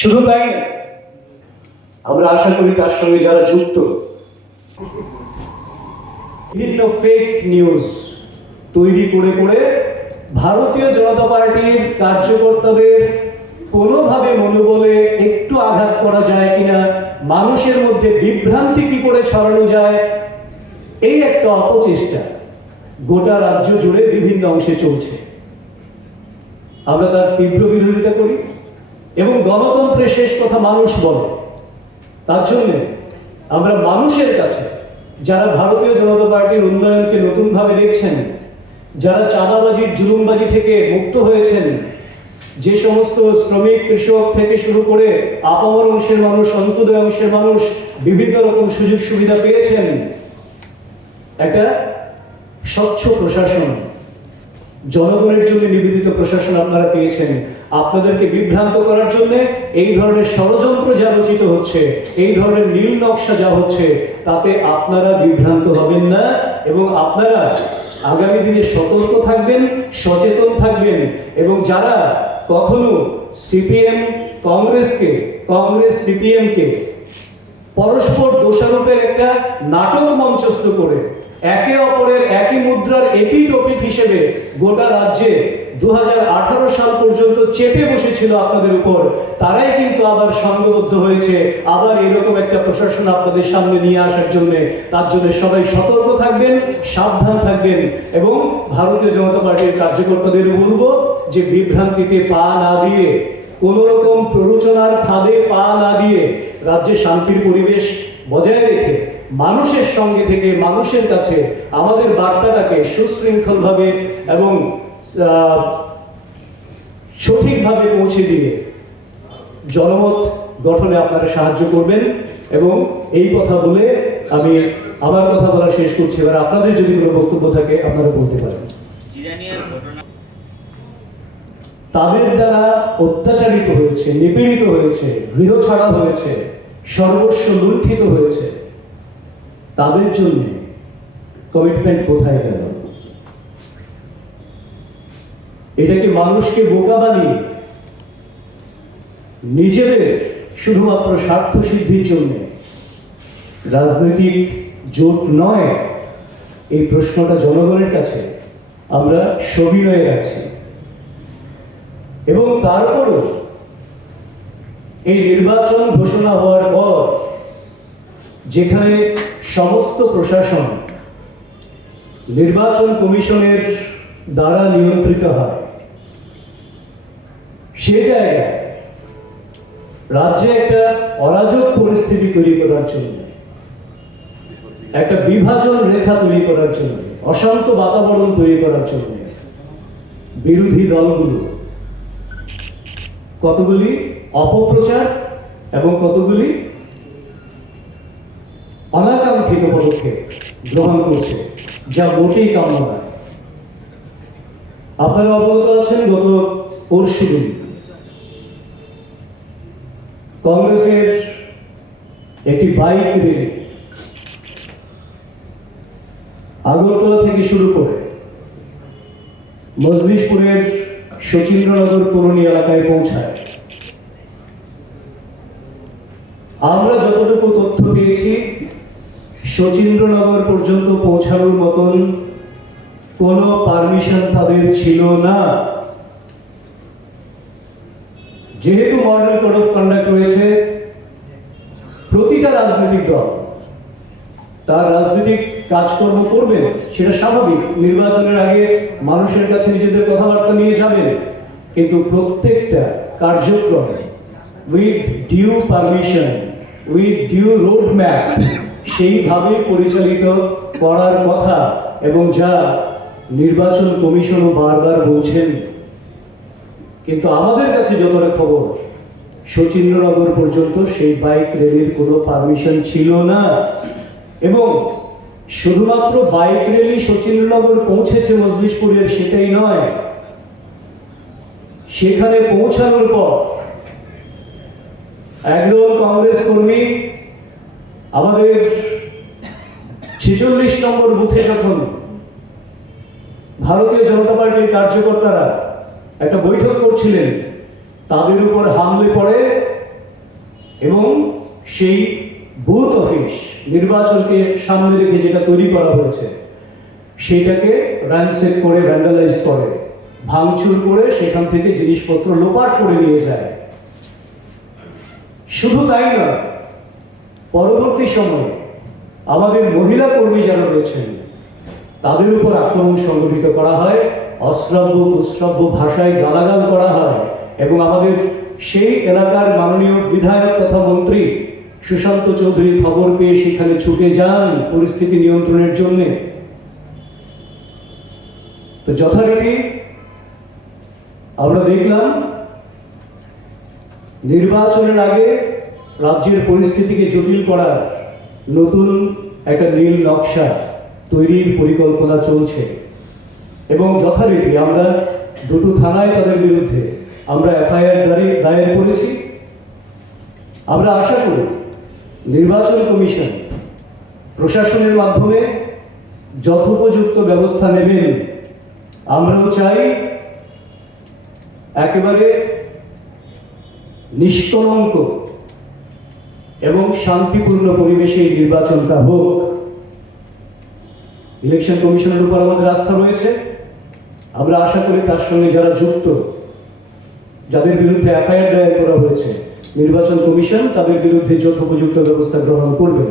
শুধু তাই না, আমরা আশা করি তার সঙ্গে যারা যুক্ত বিভিন্ন ফেক নিউজ তৈরি করে করে ভারতীয় জনতা পার্টির কার্যকর্তাদের কোনোভাবে মনোবলে একটু আঘাত করা যায় কিনা, মানুষের মধ্যে বিভ্রান্তি কি করে ছড়ানো যায়, এই একটা অপচেষ্টা গোটা রাজ্য জুড়ে বিভিন্ন অংশে চলছে। আমরা তার তীব্র বিরোধিতা করি এবং গণতন্ত্রের শেষ কথা মানুষ বলে। তার জন্য আমরা মানুষের কাছে, যারা ভারতীয় জনতা পার্টির উন্নয়নকে নতুনভাবে দেখছেন, যারা চাঁদাবাজির জুলুমবাজি থেকে মুক্ত হয়েছেন, যে সমস্ত শ্রমিক কৃষক থেকে শুরু করে আপামর অংশের মানুষ, অন্তোদয় অংশের মানুষ বিভিন্ন রকম সুযোগ সুবিধা পেয়েছেন, একটা স্বচ্ছ প্রশাসন, জনগণের জন্য নিবেদিত প্রশাসন আপনারা পেয়েছেন। আপনাদেরকে বিভ্রান্ত করার জন্য এই ধরনের ষড়যন্ত্র যা রচিত হচ্ছে, এই ধরনের নীল নকশা যা হচ্ছে, তাতে আপনারা বিভ্রান্ত হবেন না এবং আপনারা আগামী দিনে সতর্ক থাকবেন, সচেতন থাকবেন। এবং যারা কখনো সিপিএম কংগ্রেসকে, কংগ্রেস সিপিএমকে পরস্পর দোষারোপের একটা নাটক মঞ্চস্থ করে একে অপরের একই মুদ্রার এপিঠ ওপিঠ হিসেবে গোটা রাজ্যে 2018 সাল পর্যন্ত চেপে বসেছিল আপনাদের উপর, তারাই কিন্তু আবার সংঘবদ্ধ হয়েছে আবার এরকম একটা প্রশাসন আপনাদের সামনে নিয়ে আসার জন্য। তার জন্য সবাই সতর্ক থাকবেন, সাবধান থাকবেন এবং ভারতীয় জনতা পার্টির কার্যকর্তাদের বলবো যে বিভ্রান্তিতে পা না দিয়ে, কোন রকম প্ররোচনার ফাঁদে পা না দিয়ে রাজ্যে শান্তির পরিবেশ বজায় রেখে মানুষের সঙ্গে থেকে মানুষের কাছে আমাদের বার্তাটাকে সুশৃঙ্খলভাবে এবং সঠিকভাবে পৌঁছে দিয়ে জনমত গঠনে আপনারা সাহায্য করবেন। এবং এই কথা বলে আমি আমার কথা বলা শেষ করছি। এবার আপনাদের যদি কোনো বক্তব্য থাকে আপনারা বলতে পারেন। তাদের দ্বারা অত্যাচারিত হয়েছে, নিপীড়িত হয়েছে, গৃহ ছাড়া হয়েছে, সর্বস্ব লুণ্ঠিত হয়েছে, তাদের জন্য কমিটমেন্ট কোথায় গেল? এটাকে মানুষকে বোকা বানিয়ে নিজেদের শুধুমাত্র স্বার্থ সিদ্ধির জন্য রাজনৈতিক জোট নয়, এই প্রশ্নটা জনগণের কাছে আমরা সবিনয়ে রাখছি। এবং তারপরও এই নির্বাচন ঘোষণা হওয়ার পর যেখানে সমস্ত প্রশাসন নির্বাচন কমিশনের দ্বারা নিয়ন্ত্রিত হয়, সে জায়গায় রাজ্যে একটা অরাজক পরিস্থিতি তৈরি করার জন্য, একটা বিভাজন রেখা তৈরি করার জন্য, অশান্ত বাতাবরণ তৈরি করার জন্য বিরোধী দলগুলো কতগুলি অপপ্রচার এবং কতগুলি অনাকাঙ্ক্ষিত পদক্ষেপ গ্রহণ করছে, যা মোটেই কাম্য নয়। আপনারা অবগত আছেন, গত পরশুদিন কংগ্রেসের একটি বাইক র্যালি আগরতলা থেকে শুরু করে মজলিশপুরের শচীন্দ্রনগর কলোনি এলাকায় পৌঁছায়। আমরা যতটুকু তথ্য পেয়েছি, শচীন্দ্রনগর পর্যন্ত পৌঁছানোর মতন কোনো পারমিশন তাদের ছিল না। যেহেতু মডেল কোড অফ কন্ডাক্ট রয়েছে, প্রতিটা রাজনৈতিক দল তার রাজনৈতিক কাজকর্ম করবে, সেটা স্বাভাবিক। নির্বাচনের আগে মানুষের কাছে নিজেদের কথাবার্তা নিয়ে যাবেন, কিন্তু প্রত্যেকটা কার্যক্রম with due permission, with due road map সেইভাবে পরিচালিত করার কথা, এবং যা নির্বাচন কমিশনও বারবার বলছেন। কিন্তু আমাদের কাছে যতটা খবর, শচীন্দ্রনগর পর্যন্ত সেই বাইক র্যালির কোনো পারমিশন ছিল না। এবং শুধুমাত্র বাইক র্যালি শচীন্দ্রনগর পৌঁছেছে মজলিশপুরের সেটাই নয়, সেখানে পৌঁছানোর পর একদল কংগ্রেস কর্মী আমাদের 46 নম্বর বুথে যখন ভারতীয় জনতা পার্টির কার্যকর্তারা একটা বৈঠক করছিলেন, তাদের উপর হামলে পড়ে এবং সেই বুথ অফিস নির্বাচনকে সামনে রেখে যেটা তৈরি করা হয়েছে সেটাকে র্যানসেট করে, ভ্যান্ডালাইজ করে, ভাঙচুর করে সেখান থেকে জিনিসপত্র লোপাট করে নিয়ে যায়। শুধু তাই না, পরবর্তী সময়ে আমাদের মহিলা কর্মী যারা রয়েছেন তাদের উপর আক্রমণ সংঘটিত করা হয়, অশ্রাব্য কুশ্রাব্য ভাষায় গালাগাল করা হয় এবং আমাদের সেই এলাকার মাননীয় বিধায়ক তথা মন্ত্রী সুশান্ত চৌধুরী খবর পেয়ে সেখানে ছুটে যান পরিস্থিতি নিয়ন্ত্রণের জন্য। তো যথারীতি আমরা দেখলাম নির্বাচনের আগে রাজ্যের পরিস্থিতিকে জটিল করার নতুন একটা নীল নকশা তৈরির পরিকল্পনা চলছে এবং যথারীতি আমরা দুটো থানায় তাদের বিরুদ্ধে আমরা এফআইআর দায়ের করেছি। আমরা আশা করি নির্বাচন কমিশন প্রশাসনের মাধ্যমে যথোপযুক্ত ব্যবস্থা নেবেন। আমরাও চাই একেবারে নিষ্কলঙ্ক এবং শান্তিপূর্ণ পরিবেশে এই নির্বাচনটা হোক। ইলেকশন কমিশনের উপর আমাদের আস্থা রয়েছে। আমরা আশা করি তার সঙ্গে যারা যুক্ত, যাদের বিরুদ্ধে এফআইআর দায়ের করা হয়েছে, নির্বাচন কমিশন তাদের বিরুদ্ধে যথোপযুক্ত ব্যবস্থা গ্রহণ করবে।